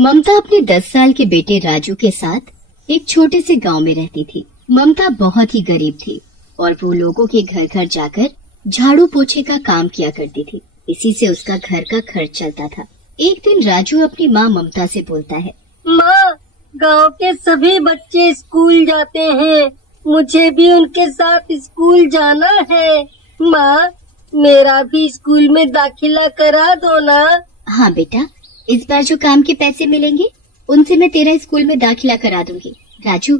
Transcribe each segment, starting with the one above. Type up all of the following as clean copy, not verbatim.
ममता अपने 10 साल के बेटे राजू के साथ एक छोटे से गांव में रहती थी। ममता बहुत ही गरीब थी और वो लोगों के घर घर जाकर झाड़ू पोछे का काम किया करती थी। इसी से उसका घर का खर्च चलता था। एक दिन राजू अपनी माँ ममता से बोलता है, माँ, गांव के सभी बच्चे स्कूल जाते हैं, मुझे भी उनके साथ स्कूल जाना है। माँ, मेरा भी स्कूल में दाखिला करा दो ना। हाँ बेटा, इस बार जो काम के पैसे मिलेंगे उनसे मैं तेरा स्कूल में दाखिला करा दूंगी। राजू,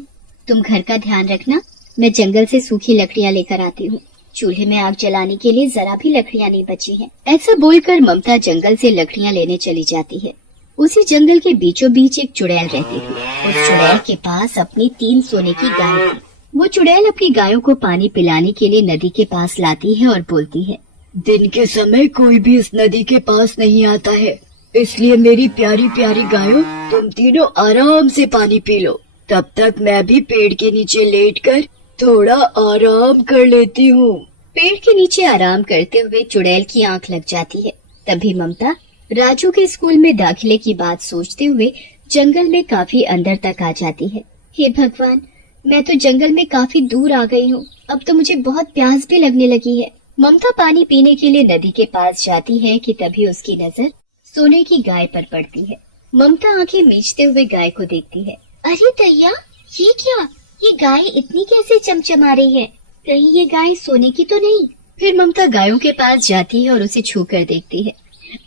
तुम घर का ध्यान रखना, मैं जंगल से सूखी लकड़ियाँ लेकर आती हूँ। चूल्हे में आग जलाने के लिए जरा भी लकड़ियाँ नहीं बची हैं। ऐसा बोलकर ममता जंगल से लकड़ियाँ लेने चली जाती है। उसी जंगल के बीचों बीच एक चुड़ैल रहती थी। उस चुड़ैल के पास अपनी 3 सोने की गाय थी। वो चुड़ैल अपनी गायों को पानी पिलाने के लिए नदी के पास लाती है और बोलती है, दिन के समय कोई भी इस नदी के पास नहीं आता है, इसलिए मेरी प्यारी प्यारी गायों, तुम तीनों आराम से पानी पी लो। तब तक मैं भी पेड़ के नीचे लेटकर थोड़ा आराम कर लेती हूँ। पेड़ के नीचे आराम करते हुए चुड़ैल की आंख लग जाती है। तभी ममता राजू के स्कूल में दाखिले की बात सोचते हुए जंगल में काफी अंदर तक आ जाती है। हे भगवान, मैं तो जंगल में काफी दूर आ गई हूँ। अब तो मुझे बहुत प्यास भी लगने लगी है। ममता पानी पीने के लिए नदी के पास जाती है कि तभी उसकी नजर सोने की गाय पर पड़ती है। ममता आंखें मीचते हुए गाय को देखती है। अरे दैया, ये क्या? ये गाय इतनी कैसे चमचमा रही है? कहीं ये गाय सोने की तो नहीं? फिर ममता गायों के पास जाती है और उसे छू कर देखती है।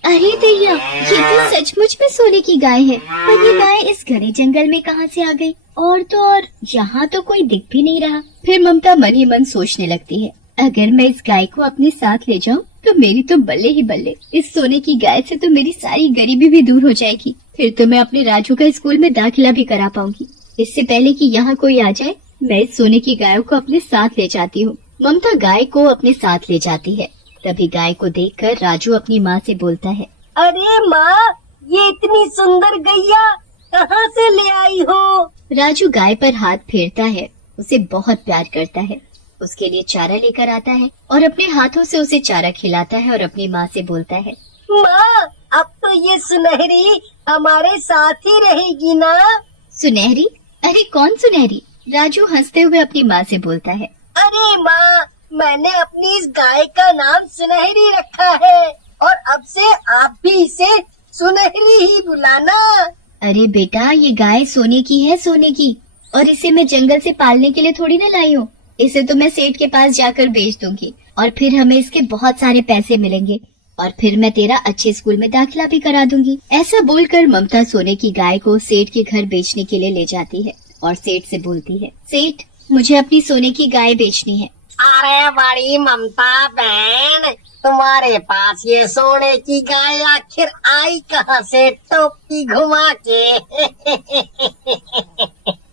अरे दैया, ये तो सचमुच में सोने की गाय है। पर ये गाय इस घने जंगल में कहाँ से आ गई? और तो और यहाँ तो कोई दिख भी नहीं रहा। फिर ममता मन ही मन सोचने लगती है, अगर मैं इस गाय को अपने साथ ले जाऊं तो मेरी तो बल्ले ही बल्ले। इस सोने की गाय से तो मेरी सारी गरीबी भी दूर हो जाएगी। फिर तो मैं अपने राजू का स्कूल में दाखिला भी करा पाऊंगी। इससे पहले कि यहाँ कोई आ जाए, मैं इस सोने की गायों को अपने साथ ले जाती हूँ। ममता गाय को अपने साथ ले जाती है। तभी गाय को देखकर राजू अपनी माँ से बोलता है, अरे माँ, ये इतनी सुंदर गैया कहाँ से ले आई हो? राजू गाय पर हाथ फेरता है, उसे बहुत प्यार करता है। उसके लिए चारा लेकर आता है और अपने हाथों से उसे चारा खिलाता है और अपनी माँ से बोलता है, माँ, अब तो ये सुनहरी हमारे साथ ही रहेगी ना? सुनहरी? अरे कौन सुनहरी? राजू हंसते हुए अपनी माँ से बोलता है, अरे माँ, मैंने अपनी इस गाय का नाम सुनहरी रखा है और अब से आप भी इसे सुनहरी ही बुलाना। अरे बेटा, ये गाय सोने की है, सोने की। और इसे मैं जंगल से पालने के लिए थोड़ी ना लाई हूँ। इसे तो मैं सेठ के पास जाकर बेच दूंगी और फिर हमें इसके बहुत सारे पैसे मिलेंगे और फिर मैं तेरा अच्छे स्कूल में दाखिला भी करा दूंगी। ऐसा बोलकर ममता सोने की गाय को सेठ के घर बेचने के लिए ले जाती है और सेठ से बोलती है, सेठ, मुझे अपनी सोने की गाय बेचनी है। अरे बड़ी ममता बहन, तुम्हारे पास ये सोने की गाय आखिर आई कहाँ से टोपी घुमा के?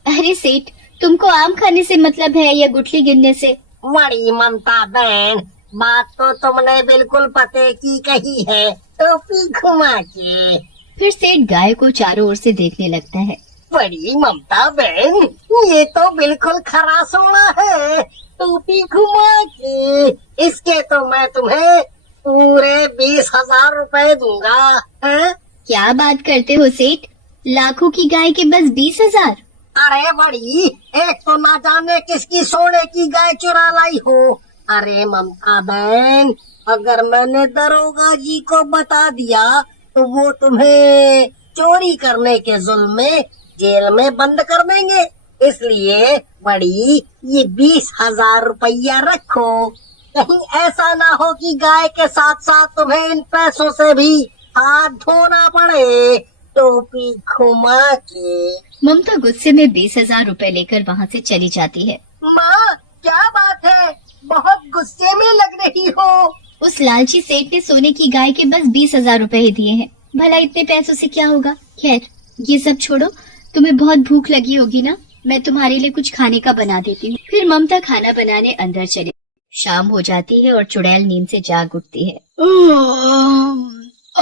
अरे सेठ, तुमको आम खाने से मतलब है या गुठली गिनने से? बड़ी ममता बहन, बात तो तुमने बिल्कुल पते की कही है, टोपी घुमा के। फिर सेठ गाय को चारों ओर से देखने लगता है। बड़ी ममता बहन, ये तो बिल्कुल खरा सोना है, टोपी घुमा के। इसके तो मैं तुम्हें पूरे 20,000 रुपए दूंगा। है? क्या बात करते हो सेठ? लाखों की गाय के बस 20,000? अरे बड़ी, एक तो ना जाने किसकी सोने की गाय चुरा लाई हो। अरे ममता बहन, अगर मैंने दरोगा जी को बता दिया तो वो तुम्हें चोरी करने के जुल्म में जेल में बंद कर देंगे। इसलिए बड़ी, ये 20,000 रुपया रखो। कहीं ऐसा ना हो कि गाय के साथ साथ तुम्हें इन पैसों से भी हाथ धोना पड़े। टोपी घुमा के। ममता गुस्से में 20,000 रुपए लेकर वहाँ से चली जाती है। माँ, क्या बात है, बहुत गुस्से में लग रही हो। उस लालची सेठ ने सोने की गाय के बस 20,000 रुपए ही दिए हैं। भला इतने पैसों से क्या होगा? खैर, ये सब छोड़ो, तुम्हें बहुत भूख लगी होगी ना, मैं तुम्हारे लिए कुछ खाने का बना देती हूँ। फिर ममता खाना बनाने अंदर चली। शाम हो जाती है और चुड़ैल नींद से जाग उठती है।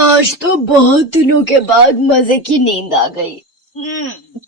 आज तो बहुत दिनों के बाद मजे की नींद आ गई।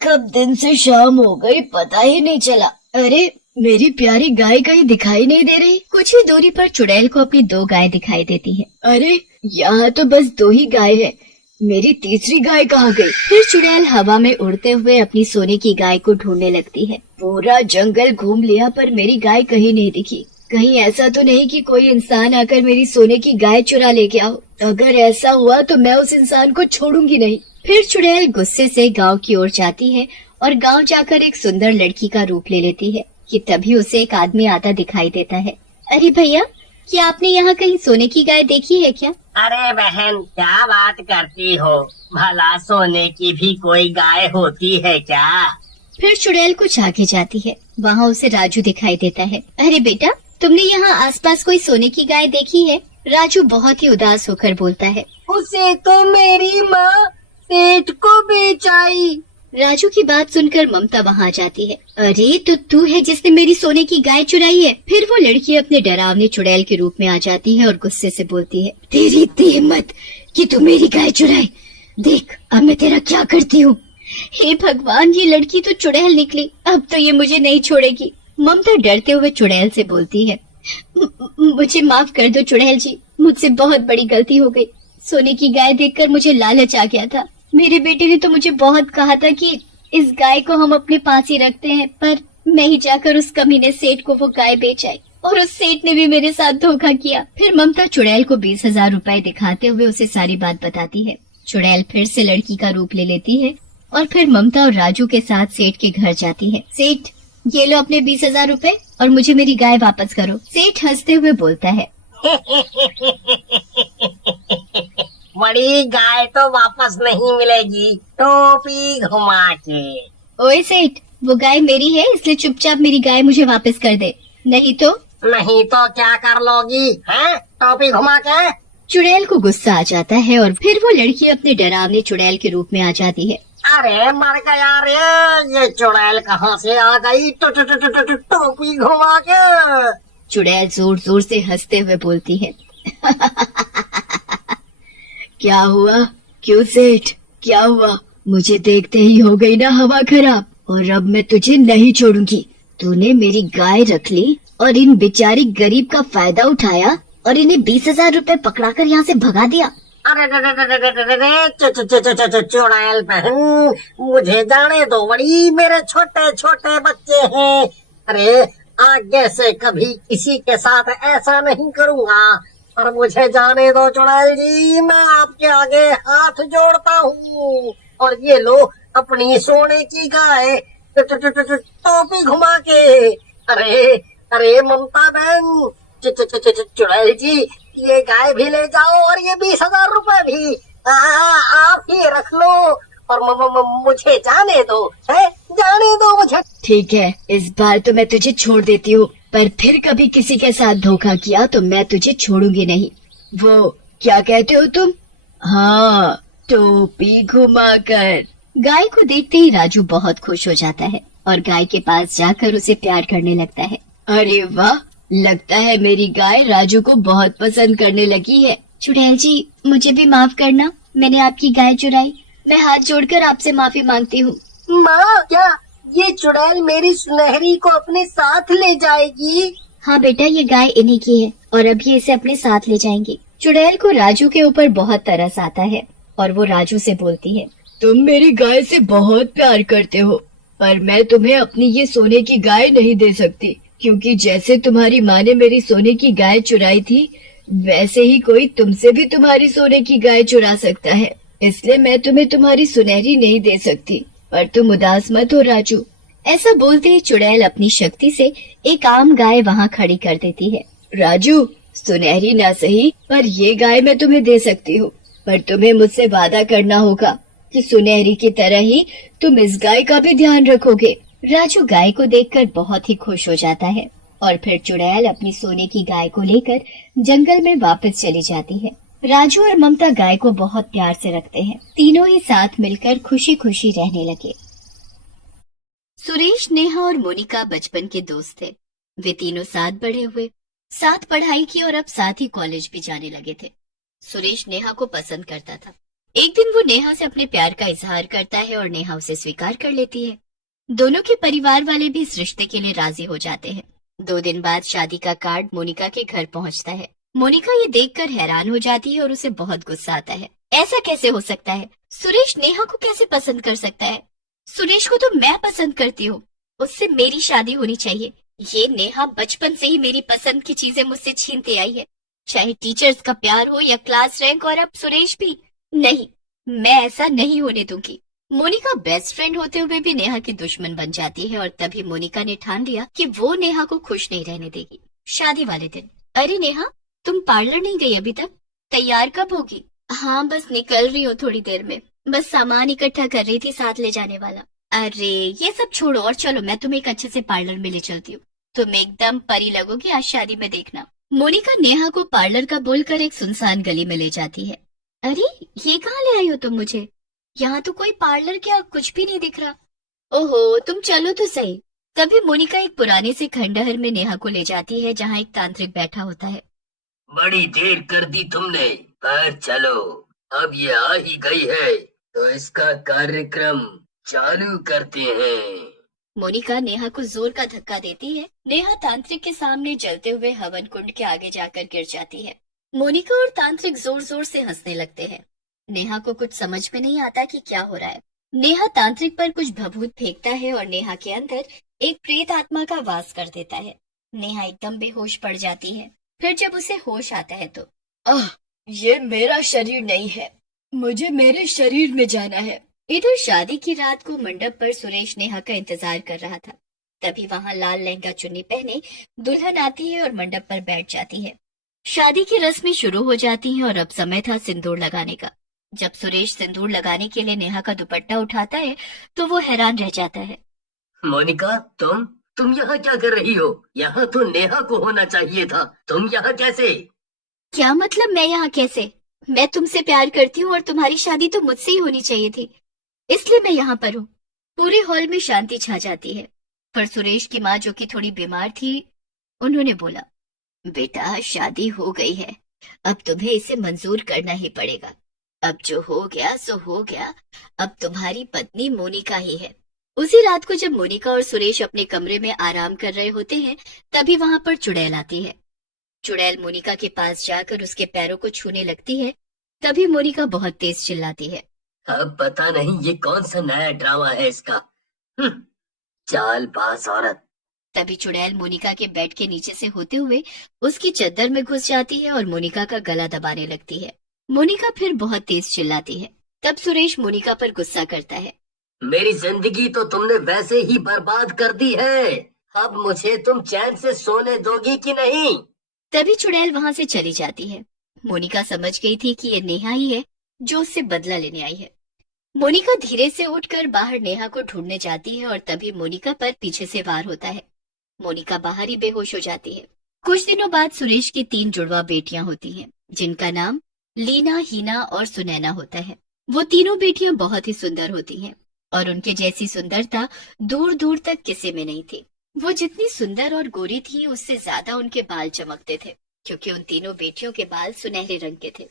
कब दिन से शाम हो गई पता ही नहीं चला। अरे, मेरी प्यारी गाय कहीं दिखाई नहीं दे रही। कुछ ही दूरी पर चुड़ैल को अपनी 2 गाय दिखाई देती है। अरे, यहाँ तो बस 2 ही गाय है, मेरी तीसरी गाय कहाँ गई? फिर चुड़ैल हवा में उड़ते हुए अपनी सोने की गाय को ढूंढने लगती है। पूरा जंगल घूम लिया पर मेरी गाय कहीं नहीं दिखी। कहीं ऐसा तो नहीं कि कोई इंसान आकर मेरी सोने की गाय चुरा ले गया हो? अगर ऐसा हुआ तो मैं उस इंसान को छोड़ूंगी नहीं। फिर चुड़ैल गुस्से से गांव की ओर जाती है और गांव जाकर एक सुंदर लड़की का रूप ले लेती है कि तभी उसे एक आदमी आता दिखाई देता है। अरे भैया, क्या आपने यहाँ कहीं सोने की गाय देखी है क्या? अरे बहन, क्या बात करती हो? भला सोने की भी कोई गाय होती है क्या? फिर चुड़ैल कुछ आगे जाती है, वहाँ उसे राजू दिखाई देता है। अरे बेटा, तुमने यहाँ आसपास कोई सोने की गाय देखी है? राजू बहुत ही उदास होकर बोलता है। उसे तो मेरी माँ सेठ को बेच आई। राजू की बात सुनकर ममता वहाँ जाती है। अरे तो तू है जिसने मेरी सोने की गाय चुराई है? फिर वो लड़की अपने डरावने चुड़ैल के रूप में आ जाती है और गुस्से से बोलती है। तेरी इतनी हिम्मत कि तू मेरी गाय चुराए? देख अब मैं तेरा क्या करती हूँ। हे भगवान, ये लड़की तो चुड़ैल निकली, अब तो ये मुझे नहीं छोड़ेगी। ममता डरते हुए चुड़ैल से बोलती है। मुझे माफ कर दो चुड़ैल जी, मुझसे बहुत बड़ी गलती हो गई। सोने की गाय देखकर मुझे लालच आ गया था। मेरे बेटे ने तो मुझे बहुत कहा था कि इस गाय को हम अपने पास ही रखते हैं, पर मैं ही जाकर उस कमीने सेठ को वो गाय बेच आई और उस सेठ ने भी मेरे साथ धोखा किया। फिर ममता चुड़ैल को 20,000 रुपए दिखाते हुए उसे सारी बात बताती है। चुड़ैल फिर से लड़की का रूप ले लेती है और फिर ममता और राजू के साथ सेठ के घर जाती है। सेठ, ये लो अपने 20,000 रुपए और मुझे मेरी गाय वापस करो। सेठ हंसते हुए बोलता है। बड़ी गाय तो वापस नहीं मिलेगी, टोपी घुमा के। ओए सेठ, वो गाय मेरी है, इसलिए चुपचाप मेरी गाय मुझे वापस कर दे, नहीं तो क्या कर लोगी हैं? टोपी घुमा के? चुड़ैल को गुस्सा आ जाता है और फिर वो लड़की अपने डरावने चुड़ैल के रूप में आ जाती है। अरे मर गया रे, ये चुड़ैल कहाँ से आ गई? टोपी घुमा के। चुड़ैल जोर जोर से हंसते हुए बोलती है। क्या हुआ? क्यों सेठ, क्या हुआ? मुझे देखते ही हो गई ना हवा खराब, और अब मैं तुझे नहीं छोड़ूंगी। तूने मेरी गाय रख ली और इन बेचारी गरीब का फायदा उठाया और इन्हें 20,000 रुपए पकड़ाकर यहाँ से भगा दिया। अरे चुड़ैल बहन, मुझे जाने दो, बड़ी मेरे छोटे छोटे बच्चे हैं। अरे आगे से कभी किसी के साथ ऐसा नहीं करूँगा, और मुझे जाने दो चुड़ैल जी, मैं आपके आगे हाथ जोड़ता हूँ। और ये लो अपनी सोने की गाय, टोपी घुमा के। अरे अरे ममता बहन, चुड़ैल जी, ये गाय भी ले जाओ और ये 20,000 रुपए भी आप ही रख लो, और मुझे जाने दो, है? जाने दो मुझे। ठीक है, इस बार तो मैं तुझे छोड़ देती हूँ, पर फिर कभी किसी के साथ धोखा किया तो मैं तुझे छोड़ूंगी नहीं। वो क्या कहते हो तुम? हाँ, टोपी घुमाकर। गाय को देखते ही राजू बहुत खुश हो जाता है और गाय के पास जाकर उसे प्यार करने लगता है। अरे वाह, लगता है मेरी गाय राजू को बहुत पसंद करने लगी है। चुड़ैल जी, मुझे भी माफ करना, मैंने आपकी गाय चुराई। मैं हाथ जोड़कर आपसे माफी मांगती हूँ। माँ, क्या ये चुड़ैल मेरी सुनहरी को अपने साथ ले जाएगी? हाँ बेटा, ये गाय इन्हीं की है और अब ये इसे अपने साथ ले जाएंगे। चुड़ैल को राजू के ऊपर बहुत तरस आता है और वो राजू से बोलती है। तुम मेरी गाय से बहुत प्यार करते हो, पर मैं तुम्हें अपनी ये सोने की गाय नहीं दे सकती, क्योंकि जैसे तुम्हारी माँ ने मेरी सोने की गाय चुराई थी, वैसे ही कोई तुमसे भी तुम्हारी सोने की गाय चुरा सकता है। इसलिए मैं तुम्हें तुम्हारी सुनहरी नहीं दे सकती, पर तुम उदास मत हो राजू। ऐसा बोलते ही चुड़ैल अपनी शक्ति से एक आम गाय वहाँ खड़ी कर देती है। राजू, सुनहरी ना सही, पर ये गाय मैं तुम्हें दे सकती हूँ, पर तुम्हें मुझसे वादा करना होगा कि सुनहरी की तरह ही तुम इस गाय का भी ध्यान रखोगे। राजू गाय को देखकर बहुत ही खुश हो जाता है और फिर चुड़ैल अपनी सोने की गाय को लेकर जंगल में वापस चली जाती है। राजू और ममता गाय को बहुत प्यार से रखते हैं। तीनों ही साथ मिलकर खुशी खुशी रहने लगे। सुरेश, नेहा और मोनिका बचपन के दोस्त थे। वे तीनों साथ बड़े हुए, साथ पढ़ाई की और अब साथ ही कॉलेज भी जाने लगे थे। सुरेश नेहा को पसंद करता था। एक दिन वो नेहा से अपने प्यार का इजहार करता है और नेहा उसे स्वीकार कर लेती है। दोनों के परिवार वाले भी इस रिश्ते के लिए राजी हो जाते हैं। 2 दिन बाद शादी का कार्ड मोनिका के घर पहुंचता है। मोनिका ये देखकर हैरान हो जाती है और उसे बहुत गुस्सा आता है। ऐसा कैसे हो सकता है? सुरेश नेहा को कैसे पसंद कर सकता है? सुरेश को तो मैं पसंद करती हूँ, उससे मेरी शादी होनी चाहिए। ये नेहा बचपन से ही मेरी पसंद की चीजें मुझसे छीनते आई है, चाहे टीचर्स का प्यार हो या क्लास रैंक, और अब सुरेश भी। नहीं, मैं ऐसा नहीं होने दूंगी। मोनिका बेस्ट फ्रेंड होते हुए भी नेहा की दुश्मन बन जाती है और तभी मोनिका ने ठान लिया कि वो नेहा को खुश नहीं रहने देगी। शादी वाले दिन, अरे नेहा, तुम पार्लर नहीं गई अभी तक? तैयार कब होगी? हाँ, बस निकल रही हूँ थोड़ी देर में। बस सामान इकट्ठा कर रही थी, साथ ले जाने वाला। अरे ये सब छोड़ो और चलो, मैं तुम्हें एक अच्छे से पार्लर में ले चलती हूँ। तुम एकदम परी लगोगी आज शादी में, देखना। मोनिका नेहा को पार्लर का बोलकर एक सुनसान गली में ले जाती है। अरे ये कहाँ ले आई हो तुम मुझे? यहाँ तो कोई पार्लर क्या कुछ भी नहीं दिख रहा। ओहो, तुम चलो तो सही। तभी मोनिका एक पुराने से खंडहर में नेहा को ले जाती है, जहाँ एक तांत्रिक बैठा होता है। बड़ी देर कर दी तुमने, पर चलो, अब ये आ ही गई है तो इसका कार्यक्रम चालू करते हैं। मोनिका नेहा को जोर का धक्का देती है। नेहा तांत्रिक के सामने जलते हुए हवन कुंड के आगे जाकर गिर जाती है। मोनिका और तांत्रिक जोर जोर से हंसने लगते हैं। नेहा को कुछ समझ में नहीं आता कि क्या हो रहा है। नेहा तांत्रिक पर कुछ भभूत फेंकता है और नेहा के अंदर एक प्रेत आत्मा का वास कर देता है। नेहा एकदम बेहोश पड़ जाती है। फिर जब उसे होश आता है तो ये मेरा शरीर नहीं है, मुझे मेरे शरीर में जाना है। इधर शादी की रात को मंडप पर सुरेश नेहा का इंतजार कर रहा था। तभी वहाँ लाल लहंगा चुन्नी पहने दुल्हन आती है और मंडप पर बैठ जाती है। शादी की रस्में शुरू हो जाती हैं और अब समय था सिंदूर लगाने का। जब सुरेश सिंदूर लगाने के लिए नेहा का दुपट्टा उठाता है तो वो हैरान रह जाता है। मोनिका, तुम यहाँ क्या कर रही हो? यहाँ तो नेहा को होना चाहिए था, तुम यहाँ कैसे? क्या मतलब मैं यहाँ कैसे? मैं तुमसे प्यार करती हूँ और तुम्हारी शादी तो मुझसे ही होनी चाहिए थी, इसलिए मैं यहाँ पर हूँ। पूरे हॉल में शांति छा जाती है। पर सुरेश की माँ, जो कि थोड़ी बीमार थी, उन्होंने बोला, बेटा शादी हो गई है, अब तुम्हें इसे मंजूर करना ही पड़ेगा। अब जो हो गया सो हो गया, अब तुम्हारी पत्नी मोनिका ही है। उसी रात को जब मोनिका और सुरेश अपने कमरे में आराम कर रहे होते हैं, तभी वहां पर चुड़ैल आती है। चुड़ैल मोनिका के पास जाकर उसके पैरों को छूने लगती है। तभी मोनिका बहुत तेज चिल्लाती है। अब पता नहीं ये कौन सा नया ड्रामा है इसका। चालबाज औरत। तभी चुड़ैल मोनिका के बेड के नीचे से होते हुए उसकी चद्दर में घुस जाती है और मोनिका का गला दबाने लगती है। मोनिका फिर बहुत तेज चिल्लाती है। तब सुरेश मोनिका पर गुस्सा करता है। मेरी जिंदगी तो तुमने वैसे ही बर्बाद कर दी है, अब मुझे तुम चैन से सोने दोगी कि नहीं? तभी चुड़ैल वहां से चली जाती है। मोनिका समझ गई थी कि ये नेहा ही है जो उससे बदला लेने आई है। मोनिका धीरे से उठकर बाहर नेहा को ढूंढने जाती है और तभी मोनिका पर पीछे से वार होता है। मोनिका बाहर ही बेहोश हो जाती है। कुछ दिनों बाद सुरेश की 3 जुड़वा बेटियां होती हैं, जिनका नाम लीना, हीना और सुनैना होता है। वो तीनों बेटियां बहुत ही सुंदर होती हैं और उनके जैसी सुंदरता दूर दूर तक किसी में नहीं थी। वो जितनी सुंदर और गोरी थी, उससे ज्यादा उनके बाल चमकते थे, क्योंकि उन तीनों बेटियों के बाल सुनहरे रंग के थे।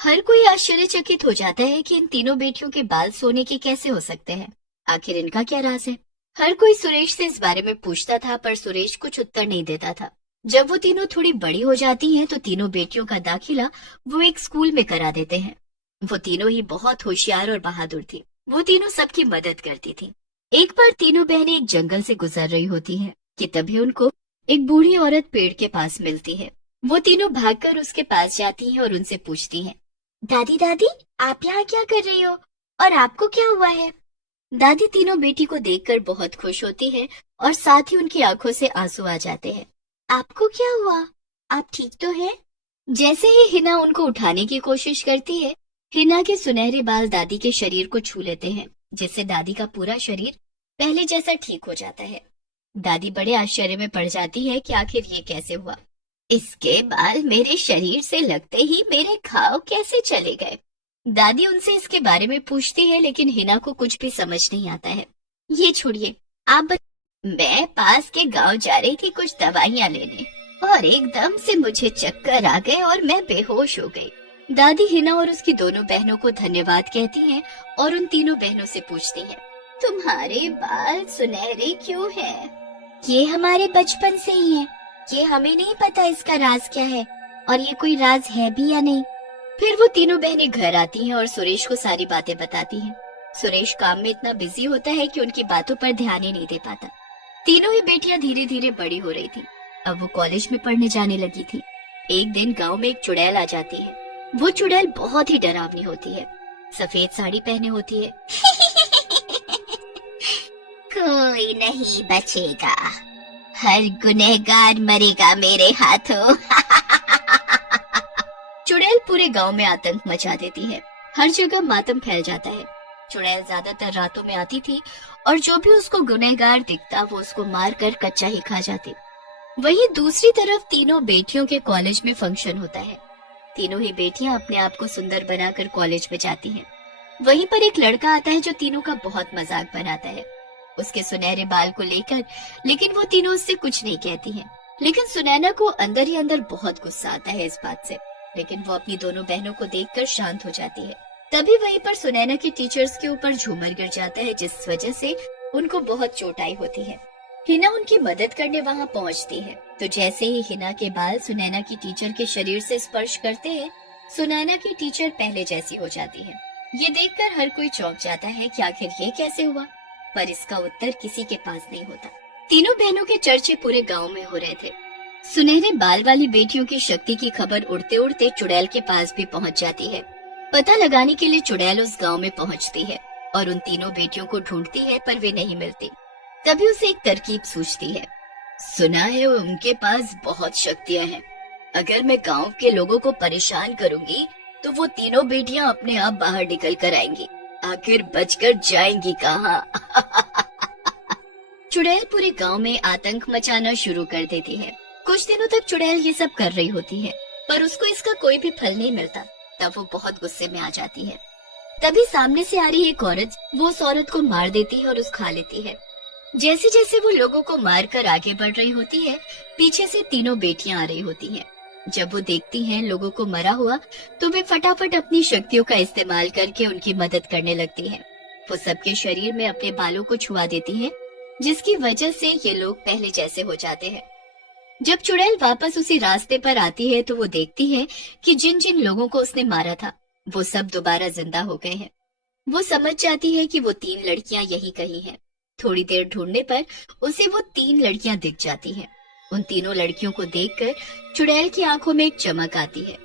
हर कोई आश्चर्यचकित हो जाता है कि इन तीनों बेटियों के बाल सोने के कैसे हो सकते हैं। आखिर इनका क्या राज है? हर कोई सुरेश से इस बारे में पूछता था, पर सुरेश कुछ उत्तर नहीं देता था। जब वो तीनों थोड़ी बड़ी हो जाती हैं, तो तीनों बेटियों का दाखिला वो एक स्कूल में करा देते हैं। वो तीनों ही बहुत होशियार और बहादुर थी। वो तीनों सबकी मदद करती थी। एक बार तीनों बहनें एक जंगल से गुजर रही होती हैं कि तभी उनको एक बूढ़ी औरत पेड़ के पास मिलती है। वो तीनों भागकर उसके पास जाती हैं और उनसे पूछती हैं, दादी दादी, आप यहाँ क्या कर रही हो और आपको क्या हुआ है? दादी तीनों बेटी को देखकर बहुत खुश होती है और साथ ही उनकी आंखों से आंसू आ जाते हैं। आपको क्या हुआ? आप ठीक तो हैं? जैसे ही हिना उनको उठाने की कोशिश करती है, हिना के सुनहरे बाल दादी के शरीर को छू लेते हैं, जिससे दादी का पूरा शरीर पहले जैसा ठीक हो जाता है। दादी बड़े आश्चर्य में पड़ जाती है कि आखिर ये कैसे हुआ। इसके बाल मेरे शरीर से लगते ही मेरे घाव कैसे चले गए? दादी उनसे इसके बारे में पूछती है, लेकिन हिना को कुछ भी समझ नहीं आता है। ये छोड़िए, मैं पास के गांव जा रही थी कुछ दवाइयाँ लेने और एकदम से मुझे चक्कर आ गए और मैं बेहोश हो गई। दादी हिना और उसकी दोनों बहनों को धन्यवाद कहती हैं और उन तीनों बहनों से पूछती हैं, तुम्हारे बाल सुनहरे क्यों हैं? ये हमारे बचपन से ही है, ये हमें नहीं पता इसका राज क्या है और ये कोई राज है भी या नहीं। फिर वो तीनों बहनें घर आती हैं और सुरेश को सारी बातें बताती हैं। सुरेश काम में इतना बिजी होता है कि उनकी बातों पर ध्यान ही नहीं दे पाता। तीनों ही बेटियां धीरे धीरे बड़ी हो रही थी। अब वो कॉलेज में पढ़ने जाने लगी थी। एक दिन गांव में एक चुड़ैल आ जाती है। वो चुड़ैल बहुत ही डरावनी होती है। सफेद साड़ी पहने होती है। कोई नहीं बचेगा, हर गुनहगार मरेगा मेरे हाथों। चुड़ैल पूरे गांव में आतंक मचा देती है। हर जगह मातम फैल जाता है। चुड़ैल ज्यादातर रातों में आती थी और जो भी उसको गुनहगार दिखता वो उसको मारकर कच्चा ही खा जाती। वहीं दूसरी तरफ तीनों बेटियों के कॉलेज में फंक्शन होता है। तीनों ही बेटियां अपने आप को सुंदर बनाकर कॉलेज में जाती हैं। वहीं पर एक लड़का आता है जो तीनों का बहुत मजाक बनाता है, उसके सुनहरे बाल को लेकर, लेकिन वो तीनों उससे कुछ नहीं कहती हैं। लेकिन सुनैना को अंदर ही अंदर बहुत गुस्सा आता है इस बात से, लेकिन वो अपनी दोनों बहनों को देखकर शांत हो जाती है। तभी वहीं पर सुनैना के टीचर्स के ऊपर झूमर गिर जाता है, जिस वजह से उनको बहुत चोट आई होती है। हिना उनकी मदद करने वहाँ पहुँचती है, तो जैसे ही हिना के बाल सुनैना की टीचर के शरीर से स्पर्श करते हैं, सुनैना की टीचर पहले जैसी हो जाती है। ये देखकर हर कोई चौंक जाता है कि आखिर ये कैसे हुआ, पर इसका उत्तर किसी के पास नहीं होता। तीनों बहनों के चर्चे पूरे गांव में हो रहे थे। सुनहरे बाल वाली बेटियों की शक्ति की खबर उड़ते उड़ते चुड़ैल के पास भी पहुंच जाती है। पता लगाने के लिए चुड़ैल उस गांव में पहुंचती है और उन तीनों बेटियों को ढूंढती है, पर वे नहीं मिलती। तभी उसे एक तरकीब सूझती है। सुना है उनके पास बहुत शक्तियां हैं। अगर मैं गांव के लोगों को परेशान करूंगी तो वो तीनों बेटियां अपने आप बाहर निकल कर आएंगी। आखिर बचकर जाएंगी कहाँ? चुड़ैल पूरे गांव में आतंक मचाना शुरू कर देती है। कुछ दिनों तक चुड़ैल ये सब कर रही होती है, पर उसको इसका कोई भी फल नहीं मिलता। तब वो बहुत गुस्से में आ जाती है। तभी सामने से आ रही एक औरत वो उस औरत को मार देती है और उस खा लेती है। जैसे जैसे वो लोगों को मारकर आगे बढ़ रही होती है, पीछे से तीनों बेटियां आ रही होती हैं। जब वो देखती हैं लोगों को मरा हुआ, तो वे फटाफट अपनी शक्तियों का इस्तेमाल करके उनकी मदद करने लगती हैं। वो सबके शरीर में अपने बालों को छुआ देती हैं, जिसकी वजह से ये लोग पहले जैसे हो जाते हैं। जब चुड़ैल वापस उसी रास्ते पर आती है तो वो देखती है कि जिन जिन लोगों को उसने मारा था वो सब दोबारा जिंदा हो गए हैं। वो समझ जाती है कि वो 3 लड़कियां यहीं कहीं हैं। थोड़ी देर ढूंढने पर उसे वो 3 लड़कियां दिख जाती हैं। उन तीनों लड़कियों को देखकर चुड़ैल की आंखों में एक चमक आती है,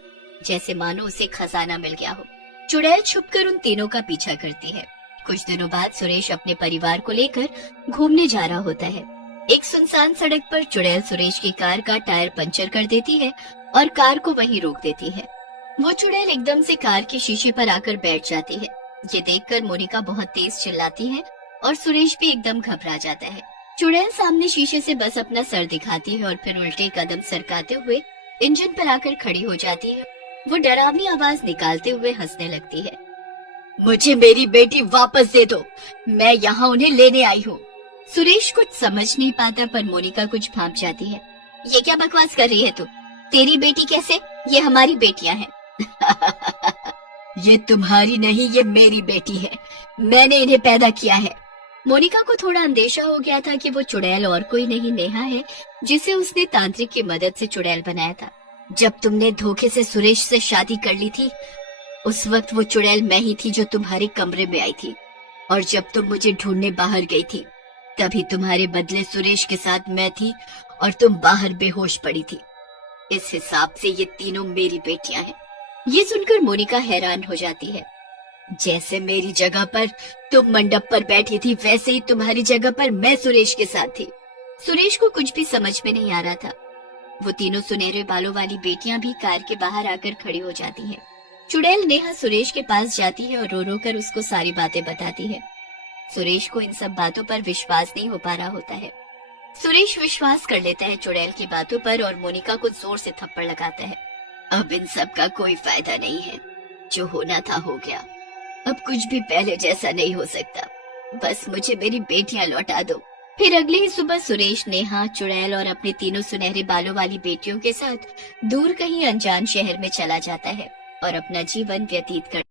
जैसे मानो उसे खजाना मिल गया हो। चुड़ैल छुपकर उन तीनों का पीछा करती है। कुछ दिनों बाद सुरेश अपने परिवार को लेकर घूमने जा रहा होता है। एक सुनसान सड़क पर चुड़ैल सुरेश की कार का टायर पंचर कर देती है और कार को वहीं रोक देती है। वो चुड़ैल एकदम से कार के शीशे पर आकर बैठ जाती है। ये देखकर मोनिका बहुत तेज चिल्लाती है और सुरेश भी एकदम घबरा जाता है। चुड़ैल सामने शीशे से बस अपना सर दिखाती है और फिर उल्टे कदम सरकाते हुए इंजन पर आकर खड़ी हो जाती है। वो डरावनी आवाज निकालते हुए हंसने लगती है। मुझे मेरी बेटी वापस दे दो, मैं यहाँ उन्हें लेने आई हूँ। सुरेश कुछ समझ नहीं पाता, पर मोनिका कुछ भांप जाती है। ये क्या बकवास कर रही है तू? तेरी बेटी कैसे? ये हमारी बेटियां हैं। ये तुम्हारी नहीं, ये मेरी बेटी है। मैंने इन्हें पैदा किया है। मोनिका को थोड़ा अंदेशा हो गया था कि वो चुड़ैल और कोई नहीं नेहा है, जिसे उसने तांत्रिक की मदद से चुड़ैल बनाया था। जब तुमने धोखे से सुरेश से शादी कर ली थी, उस वक्त वो चुड़ैल मैं ही थी जो तुम्हारे कमरे में आई थी, और जब तुम मुझे ढूंढने बाहर गई थी तभी तुम्हारे बदले सुरेश के साथ मैं थी और तुम बाहर बेहोश पड़ी थी। इस हिसाब से ये तीनों मेरी बेटियां हैं। ये सुनकर मोनिका हैरान हो जाती है। जैसे मेरी जगह पर तुम मंडप पर बैठी थी, वैसे ही तुम्हारी जगह पर मैं सुरेश के साथ थी। सुरेश को कुछ भी समझ में नहीं आ रहा था। वो तीनों सुनहरे बालों वाली बेटियां भी कार के बाहर आकर खड़ी हो जाती हैं। चुड़ैल नेहा सुरेश के पास जाती है और रो रो कर उसको सारी बातें बताती है। सुरेश को इन सब बातों पर विश्वास नहीं हो पा रहा होता है। सुरेश विश्वास कर लेता है चुड़ैल की बातों पर और मोनिका को जोर से थप्पड़ लगाता है। अब इन सब का कोई फायदा नहीं है, जो होना था हो गया। अब कुछ भी पहले जैसा नहीं हो सकता। बस मुझे मेरी बेटियां लौटा दो। फिर अगले ही सुबह सुरेश नेहा, चुड़ैल और अपने तीनों सुनहरे बालों वाली बेटियों के साथ दूर कहीं अनजान शहर में चला जाता है और अपना जीवन व्यतीत कर